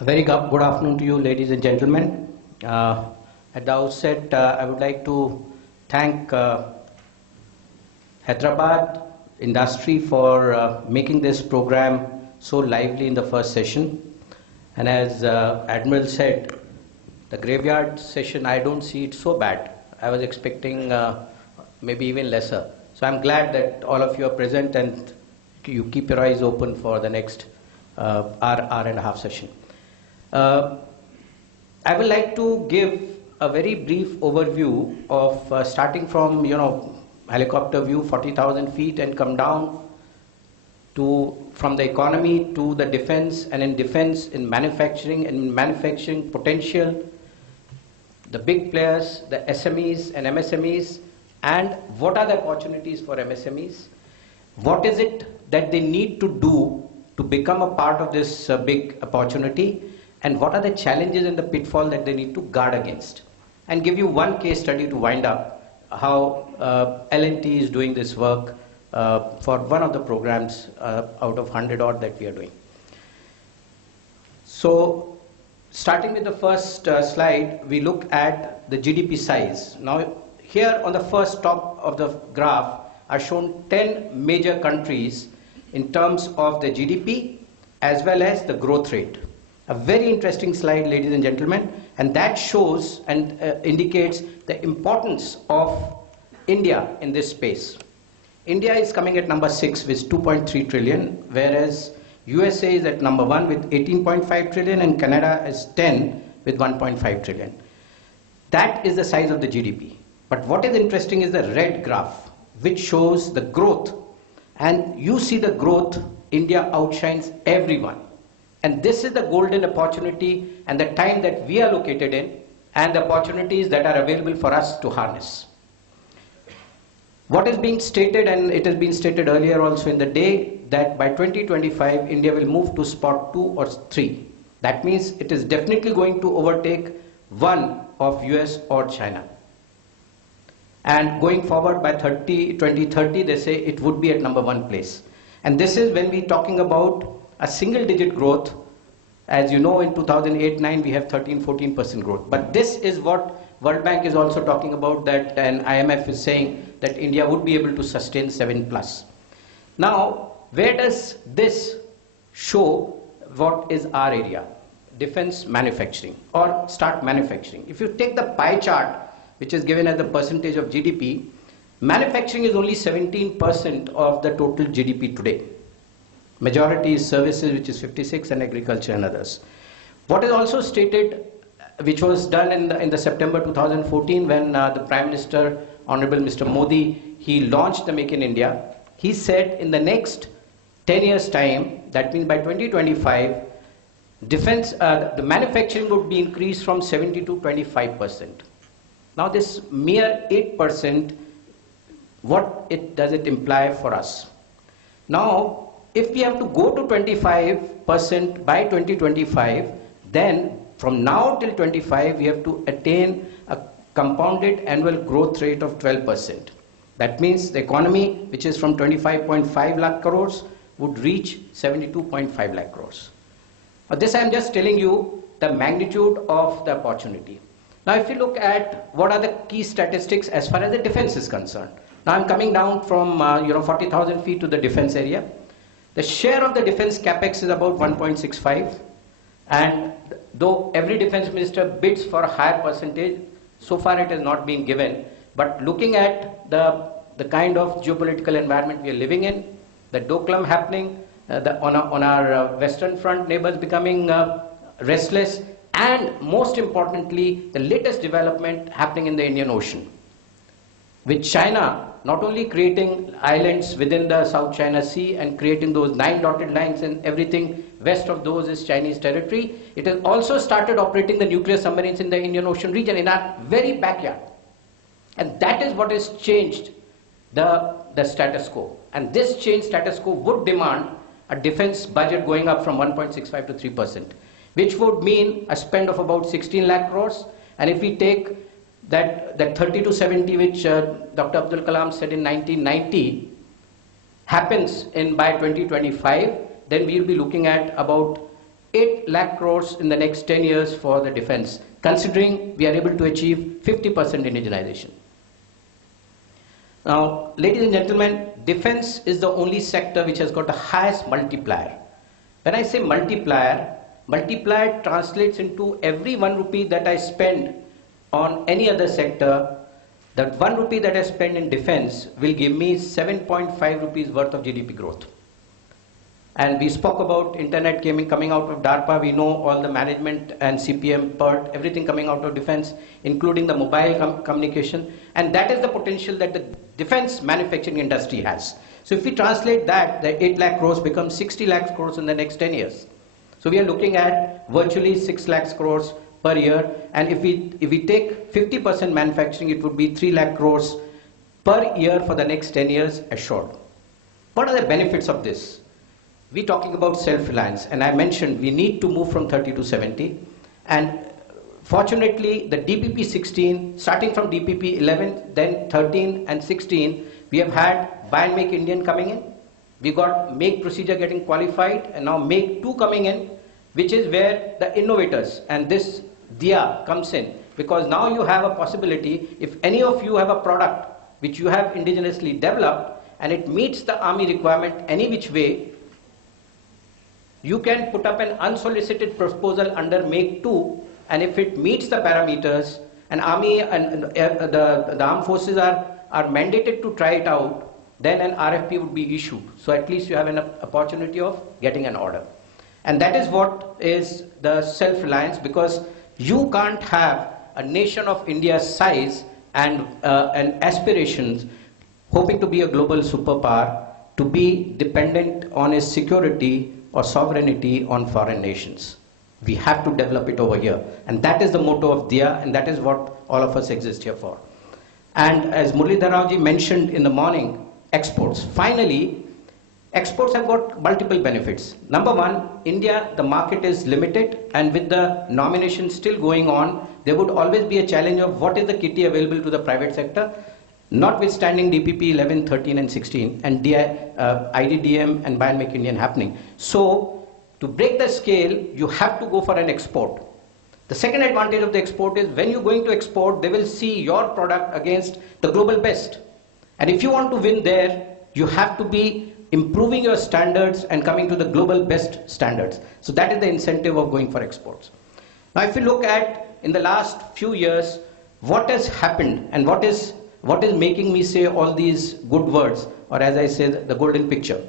A very good afternoon to you, ladies and gentlemen. At the outset, I would like to thank Hyderabad industry for making this program so lively in the first session. And as Admiral said, the graveyard session, I don't see it so bad. I was expecting maybe even lesser. So I'm glad that all of you are present and you keep your eyes open for the next hour and a half session. I would like to give a very brief overview of starting from, helicopter view, 40,000 feet, and come down to from the economy to the defense, and in defense, in manufacturing, and manufacturing potential, the big players, the SMEs and MSMEs, and what are the opportunities for MSMEs? What is it that they need to do to become a part of this big opportunity? And what are the challenges and the pitfall that they need to guard against? And give you one case study to wind up how L&T is doing this work for one of the programs out of 100 odd that we are doing. So starting with the first slide, we look at the GDP size. Now here on the first top of the graph are shown 10 major countries in terms of the GDP as well as the growth rate. A very interesting slide, ladies and gentlemen, and that shows and indicates the importance of India in this space. India is coming at number 6 with 2.3 trillion, whereas USA is at number 1 with 18.5 trillion and Canada is 10 with 1.5 trillion. That is the size of the GDP. But what is interesting is the red graph, which shows the growth. And you see the growth, India outshines everyone. And this is the golden opportunity and the time that we are located in and the opportunities that are available for us to harness. What is being stated, and it has been stated earlier also in the day, that by 2025 India will move to spot 2 or 3. That means it is definitely going to overtake one of US or China. And going forward by 2030 they say it would be at number 1 place. And this is when we're talking about a single digit growth. As you know, in 2008-9 we have 13-14% growth. But this is what World Bank is also talking about, that, and IMF is saying that India would be able to sustain 7+. Now, where does this show what is our area? Defense manufacturing or start manufacturing. If you take the pie chart, which is given as the percentage of GDP, manufacturing is only 17% of the total GDP today. Majority is services, which is 56, and agriculture and others. What is also stated, which was done in the September 2014 when the Prime Minister, Honorable Mr. Modi, he launched the Make in India. He said in the next 10 years time, that means by 2025, defense, the manufacturing would be increased from 70 to 25%. Now this mere 8%, what does it imply for us? Now, if we have to go to 25% by 2025, then from now till 25, we have to attain a compounded annual growth rate of 12%. That means the economy, which is from 25.5 lakh crores, would reach 72.5 lakh crores. Now this I am just telling you the magnitude of the opportunity. Now if you look at what are the key statistics as far as the defense is concerned. Now I'm coming down from 40,000 feet to the defense area. The share of the defense capex is about 1.65, and though every defense minister bids for a higher percentage, so far it has not been given. But looking at the kind of geopolitical environment we are living in, the Doklam happening, on our western front, neighbors becoming restless, and most importantly, the latest development happening in the Indian Ocean, with China not only creating islands within the South China Sea and creating those 9 dotted lines, and everything west of those is Chinese territory. It has also started operating the nuclear submarines in the Indian Ocean region in our very backyard. And that is what has changed the status quo. And this changed status quo would demand a defense budget going up from 1.65 to 3%, which would mean a spend of about 16 lakh crores. And if we take that 30 to 70, which Dr. Abdul Kalam said in 1990, happens by 2025, then we'll be looking at about 8 lakh crores in the next 10 years for the defense, considering we are able to achieve 50% indigenization. Now, ladies and gentlemen, defense is the only sector which has got the highest multiplier. When I say multiplier, multiplier translates into every 1 rupee that I spend on any other sector, that 1 rupee that I spend in defense will give me 7.5 rupees worth of GDP growth. And we spoke about internet coming out of DARPA. We know all the management and CPM, PERT, everything coming out of defense, including the mobile communication. And that is the potential that the defense manufacturing industry has. So if we translate that, the 8 lakh crores becomes 60 lakh crores in the next 10 years. So we are looking at virtually 6 lakh crores per year. And if we take 50% manufacturing, it would be 3 lakh crores per year for the next 10 years assured. What are the benefits of this? We're talking about self-reliance, and I mentioned we need to move from 30 to 70. And fortunately, the DPP 16, starting from DPP 11, then 13 and 16, we have had Buy and Make Indian coming in. We got Make procedure getting qualified, and now Make 2 coming in, which is where the innovators and this DIIA comes in. Because now you have a possibility, if any of you have a product which you have indigenously developed, and it meets the army requirement any which way, you can put up an unsolicited proposal under Make 2, and if it meets the parameters, and army and the armed forces are mandated to try it out, then an RFP would be issued. So at least you have an opportunity of getting an order. And that is what is the self-reliance, because you can't have a nation of India's size and aspirations hoping to be a global superpower to be dependent on its security or sovereignty on foreign nations. We have to develop it over here. And that is the motto of DIIA, and that is what all of us exist here for. And as Muralidhar Rao ji mentioned in the morning, exports. Finally, exports have got multiple benefits. Number one, India, the market is limited, and with the nomination still going on, there would always be a challenge of what is the kitty available to the private sector. Notwithstanding DPP 11, 13 and 16 and IDDM and Buy and Make Indian happening. So to break the scale, you have to go for an export. The second advantage of the export is when you're going to export, they will see your product against the global best. And if you want to win there, you have to be improving your standards and coming to the global best standards. So that is the incentive of going for exports. Now if you look at in the last few years, what has happened and what is making me say all these good words, or as I said, the golden picture.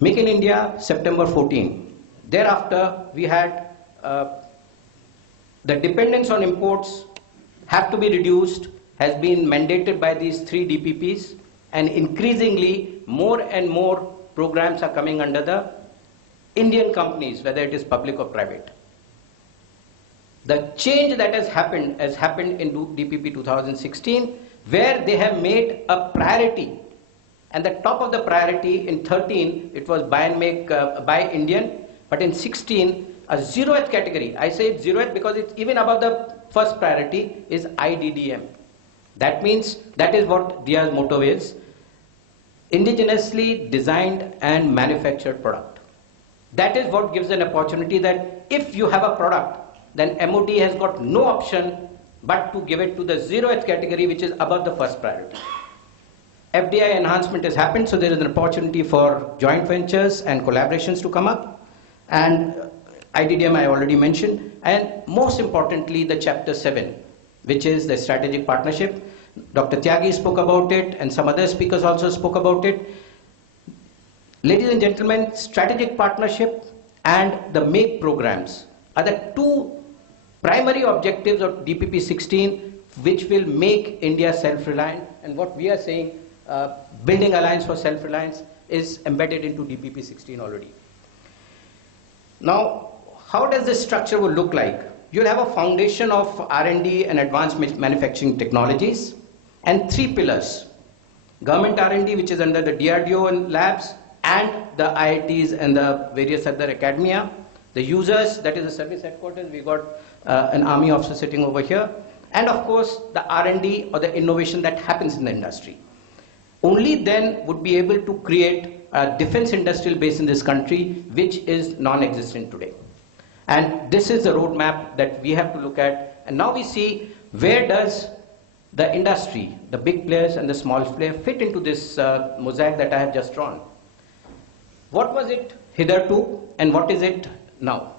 Make in India, September 14. Thereafter, we had the dependence on imports have to be reduced, has been mandated by these 3 DPPs, and increasingly more and more programs are coming under the Indian companies, whether it is public or private. The change that has happened in DPP 2016, where they have made a priority, and the top of the priority in 13, it was Buy and Make, Buy Indian, but in 16, a 0th category, I say it's 0th because it's even above the first priority, is IDDM. That means, that is what DIIA's motto is, indigenously designed and manufactured product. That is what gives an opportunity that if you have a product, then MOD has got no option but to give it to the 0th category, which is above the first priority. FDI enhancement has happened, so there is an opportunity for joint ventures and collaborations to come up. And IDDM I already mentioned. And most importantly, the Chapter 7, which is the strategic partnership. Dr. Tyagi spoke about it, and some other speakers also spoke about it. Ladies and gentlemen, strategic partnership and the MAKE programs are the 2 primary objectives of DPP 16, which will make India self-reliant. And what we are saying, building alliance for self-reliance, is embedded into DPP 16 already. Now, how does this structure will look like? You'll have a foundation of R&D and advanced manufacturing technologies, and 3 pillars. Government R&D, which is under the DRDO and labs, and the IITs and the various other academia. The users, that is the service headquarters, we got an army officer sitting over here. And of course, the R&D or the innovation that happens in the industry. Only then would be able to create a defense industrial base in this country, which is non-existent today. And this is the roadmap that we have to look at. And now we see where does the industry, the big players and the small players fit into this mosaic that I have just drawn. What was it hitherto and what is it now?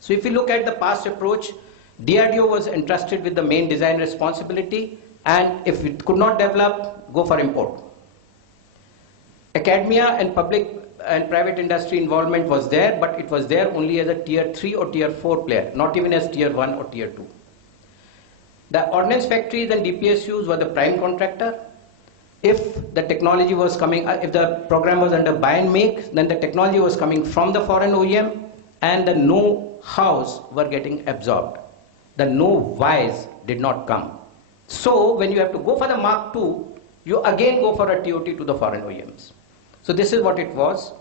So if you look at the past approach, DRDO was entrusted with the main design responsibility, and if it could not develop, go for import. Academia and public and private industry involvement was there, but it was there only as a tier 3 or tier 4 player, not even as tier 1 or tier 2. The ordnance factories and DPSUs were the prime contractor. If the technology was coming, if the program was under buy and make, then the technology was coming from the foreign OEM and the know-hows were getting absorbed. The know-whys did not come. So when you have to go for the Mark II, you again go for a TOT to the foreign OEMs. So this is what it was.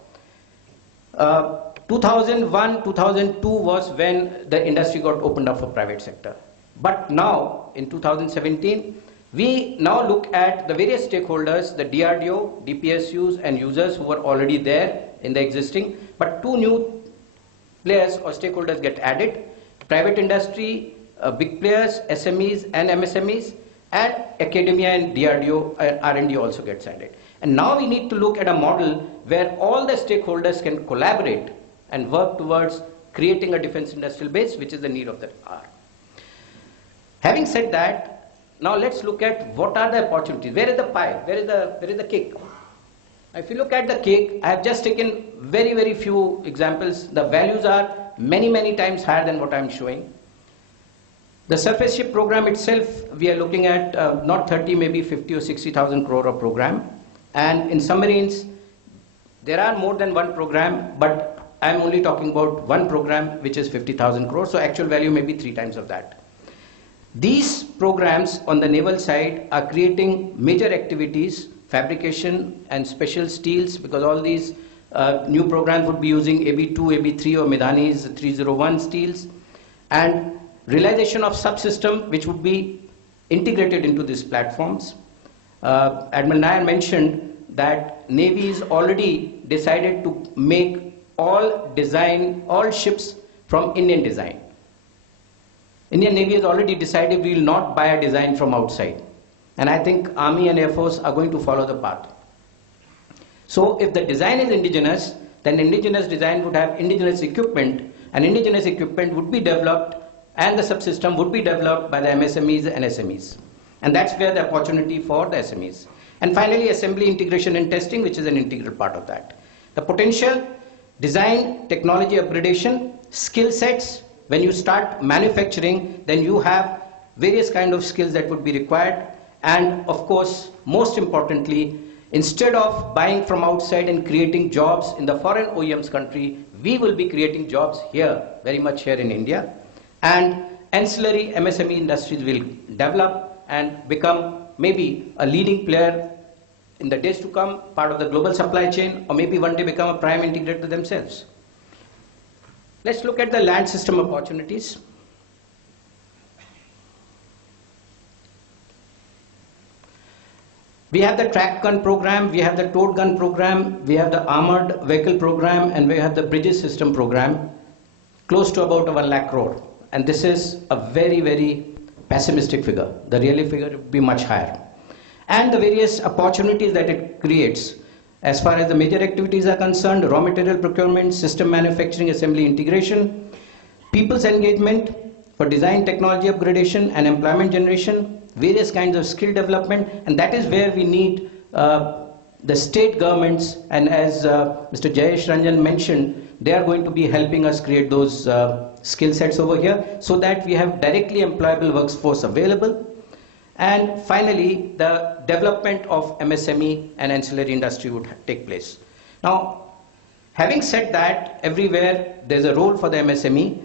2001, 2002 was when the industry got opened up for private sector. But now, in 2017, we now look at the various stakeholders, the DRDO, DPSUs and users who were already there in the existing, but two new players or stakeholders get added, private industry, big players, SMEs and MSMEs, and academia and DRDO R&D also gets added. And now we need to look at a model where all the stakeholders can collaborate and work towards creating a defense industrial base, which is the need of the hour. Having said that, now let's look at what are the opportunities. Where is the pie? Where is the cake? If you look at the cake, I have just taken very few examples. The values are many times higher than what I am showing. The surface ship program itself, we are looking at not 30, maybe 50 or 60,000 crore of program. And in submarines, there are more than one program, but I am only talking about one program, which is 50,000 crore. So actual value may be 3 times of that. These programs on the naval side are creating major activities, fabrication and special steels, because all these new programs would be using AB2, AB3 or Medani's 301 steels, and realization of subsystem which would be integrated into these platforms. Admiral Nair mentioned that Navy is already decided to make all ships from Indian design. Indian Navy has already decided we will not buy a design from outside. And I think Army and Air Force are going to follow the path. So if the design is indigenous, then indigenous design would have indigenous equipment, and indigenous equipment would be developed and the subsystem would be developed by the MSMEs and SMEs. And that's where the opportunity for the SMEs. And finally, assembly, integration and testing, which is an integral part of that. The potential, design, technology upgradation, skill sets. When you start manufacturing, then you have various kind of skills that would be required. And of course, most importantly, instead of buying from outside and creating jobs in the foreign OEM's country, we will be creating jobs here, very much here in India. And ancillary MSME industries will develop and become maybe a leading player in the days to come, part of the global supply chain, or maybe one day become a prime integrator themselves. Let's look at the land system opportunities. We have the track gun program, we have the towed gun program, we have the armored vehicle program, and we have the bridges system program, close to about 1 lakh crore. And this is a very pessimistic figure. The real figure would be much higher. And the various opportunities that it creates, as far as the major activities are concerned, raw material procurement, system manufacturing, assembly integration, people's engagement for design, technology upgradation and employment generation, various kinds of skill development, and that is where we need the state governments, and as Mr. Jayesh Ranjan mentioned, they are going to be helping us create those skill sets over here so that we have directly employable workforce available. And finally, the development of MSME and ancillary industry would take place. Now, having said that, everywhere there's a role for the MSME.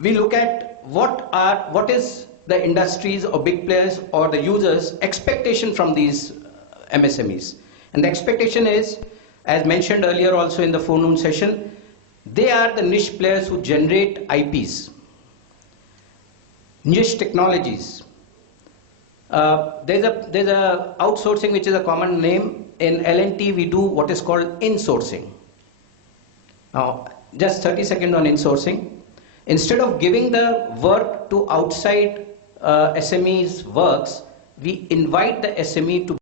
We look at what is the industries or big players or the users' expectation from these MSMEs. And the expectation is, as mentioned earlier also in the forenoon session, they are the niche players who generate IPs, niche technologies. There's a outsourcing which is a common name, in L&T we do what is called insourcing. Now, just 30 seconds on insourcing. Instead of giving the work to outside SMEs works, we invite the SME to